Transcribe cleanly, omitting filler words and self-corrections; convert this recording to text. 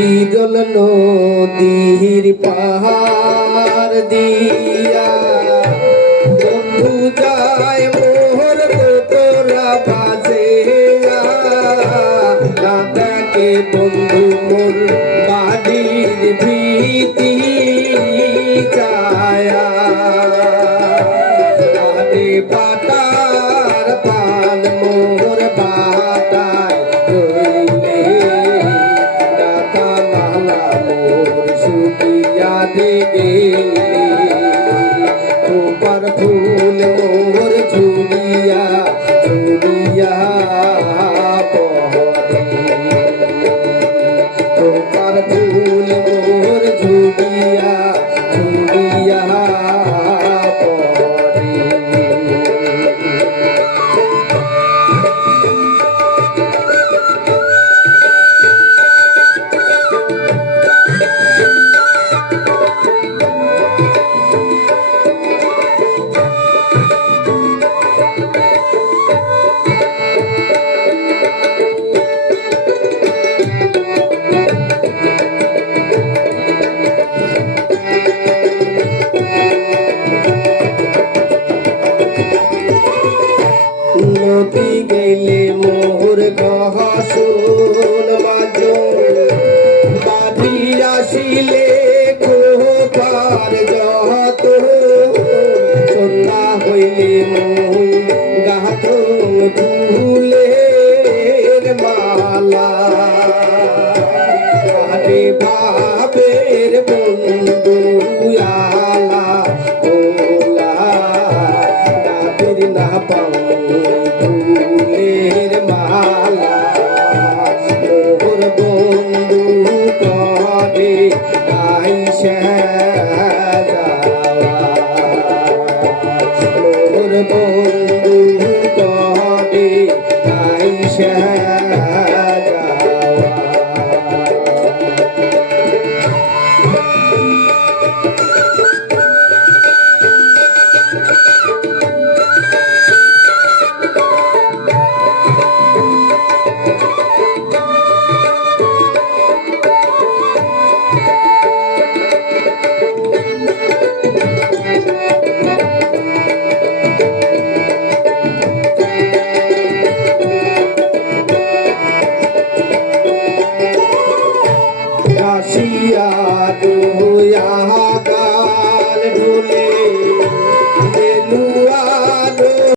হিজল নদীর পাহাড় দিয়া বন্ধু যায় মোহর তোরা বাজে না দেখে বন্ধু মোর বাড়ির ভীতি ছায়া আরে বাটার পান মোর বাটায় রইলে দাদা মালা মোর শুকিয়া দে গেলে তোপার ফুল মোর ঝুলিয়া ঝুলিয়া পড়ে তোপার ফুল মোর ঝুলিয়া ঝুলিয়া পড়ে নদী গেলে মোর গহসুল বাজন বাড়ি আসিলে খোপার যত সন্ধ্যা হইলে মোর গাত ফুলের মালা আরে ভাবের